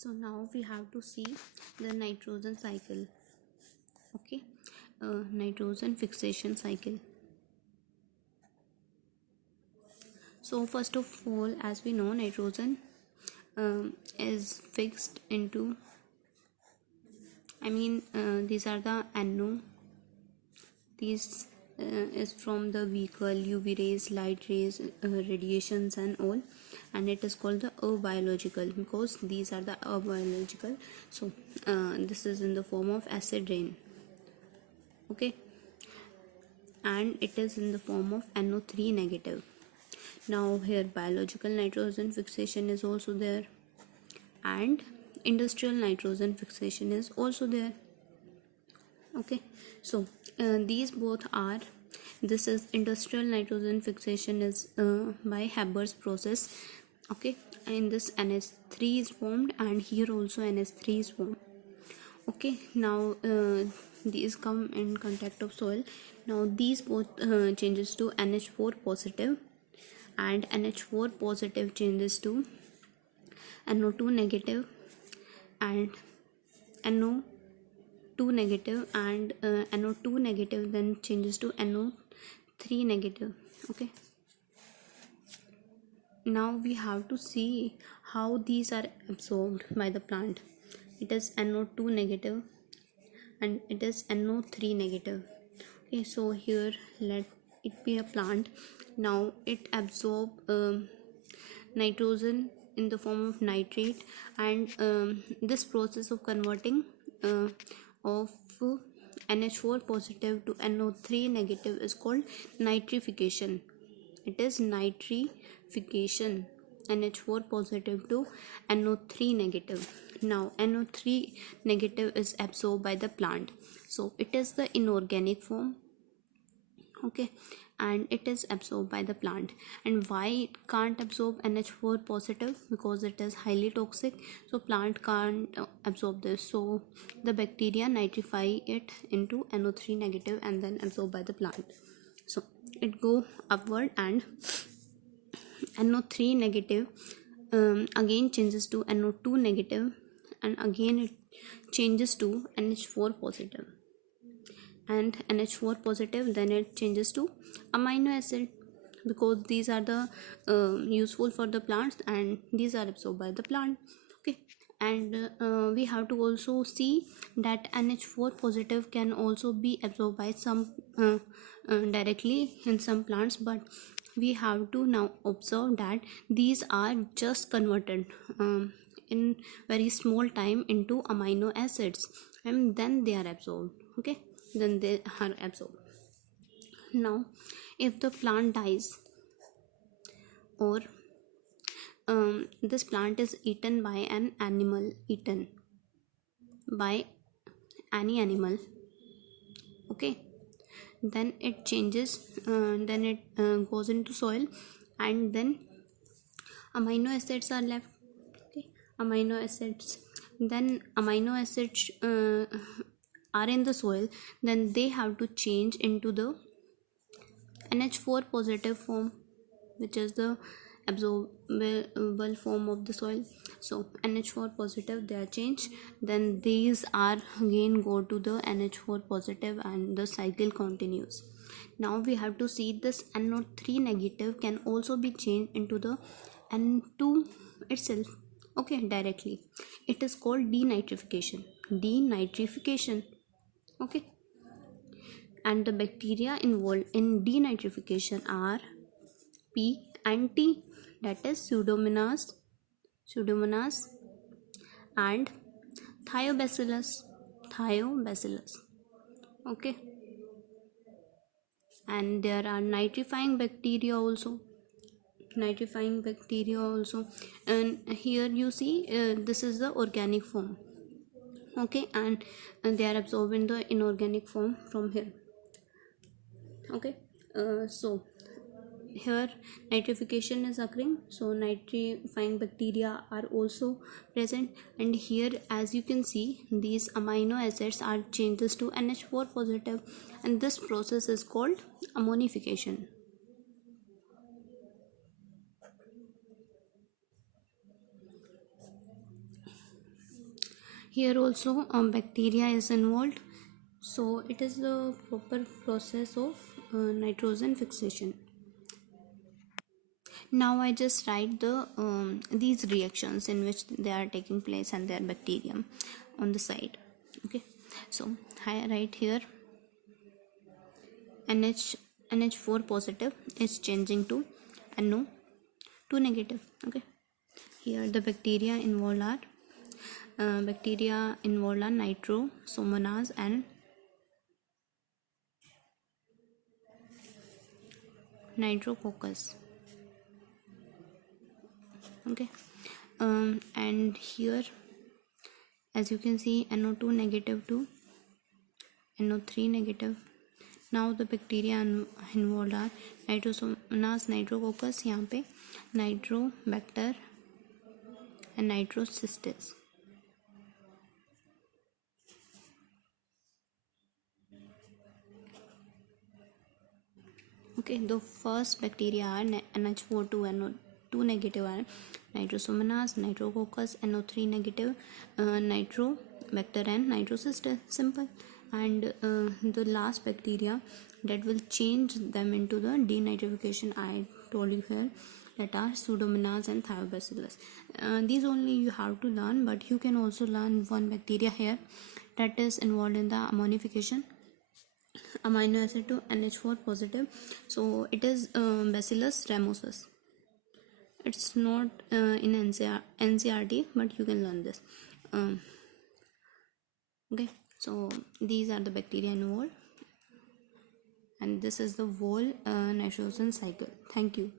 So now we have to see the nitrogen cycle. Okay, nitrogen fixation cycle. So first of all, as we know, nitrogen is fixed into, these are the NO. These is from the vehicle, UV rays, light rays, radiations and all, and it is called the abiological because these are the abiological. So this is in the form of acid rain. Okay, and it is in the form of NO3 negative. Now here biological nitrogen fixation is also there, and industrial nitrogen fixation is also there. Okay, so these both are, this is industrial nitrogen fixation is by Haber's process. Okay, and this NH3 is formed, and here also NH3 is formed. Okay, now these come in contact of soil. Now these both changes to NH4 positive, and NH4 positive changes to NO2 negative, and NO2 negative, and NO2 negative then changes to NO3 negative. Okay, now we have to see how these are absorbed by the plant. It is NO2 negative and it is NO3 negative. Okay, so here let it be a plant. Now it absorb nitrogen in the form of nitrate, and this process of converting of NH4 positive to NO3 negative is called nitrification. It is nitrification, NH4 positive to NO3 negative. Now NO3 negative is absorbed by the plant, so it is the inorganic form. Okay, and it is absorbed by the plant. And why it can't absorb NH4 positive? Because it is highly toxic, so plant can't absorb this, so the bacteria nitrify it into NO3 negative and then absorbed by the plant. So it go upward, and NO3 negative again changes to NO2 negative, and again it changes to NH4 positive, and NH4 positive then it changes to amino acid, because these are the useful for the plants and these are absorbed by the plant. Okay, and we have to also see that NH4 positive can also be absorbed by some directly in some plants, but we have to now observe that these are just converted in very small time into amino acids, and then they are absorbed. Okay, then they are absorbed. Now if the plant dies, or this plant is eaten by an animal, eaten by any animal, okay, then it changes, then it goes into soil, and then amino acids are left. Okay, amino acids, then amino acids are in the soil, then they have to change into the NH4 positive form, which is the absorbable form of the soil. So NH4 positive, they are changed, then these are again go to the NH4 positive, and the cycle continues. Now we have to see this NO3 negative can also be changed into the N2 itself. Okay, directly. It is called denitrification. Denitrification. Okay, and the bacteria involved in denitrification are P and T, that is Pseudomonas and Thiobacillus. Okay, and there are nitrifying bacteria also, and here you see this is the organic form. Okay, and they are absorbed in the inorganic form from here. Okay, so here nitrification is occurring, so nitrifying bacteria are also present, and here as you can see these amino acids are changes to NH4 positive, and this process is called ammonification. Here also bacteria is involved, so it is the proper process of nitrogen fixation. Now I just write the these reactions in which they are taking place and their bacterium on the side. Okay, so I write here NH4 positive is changing to NO2 negative. Okay, here the bacteria involved are nitrosomonas and nitrococcus. Okay, and here as you can see NO2 negative to NO3 negative. Now the bacteria involved are nitrosomonas, nitrococcus, यहाँ पे nitrobacter and nitrocystis. Okay, the first bacteria are NH4 to NO2 negative are nitrosomonas, nitrococcus, NO3 negative, nitrobacter and nitrocystis. Simple. And the last bacteria that will change them into the denitrification, I told you here, that are pseudomonas and thiobacillus. These only you have to learn, but you can also learn one bacteria here that is involved in the ammonification amino acid to NH4 positive. So it is Bacillus ramosus. It's not in NCRT, but you can learn this. Okay, so these are the bacteria involved, and this is the whole nitrogen cycle. Thank you.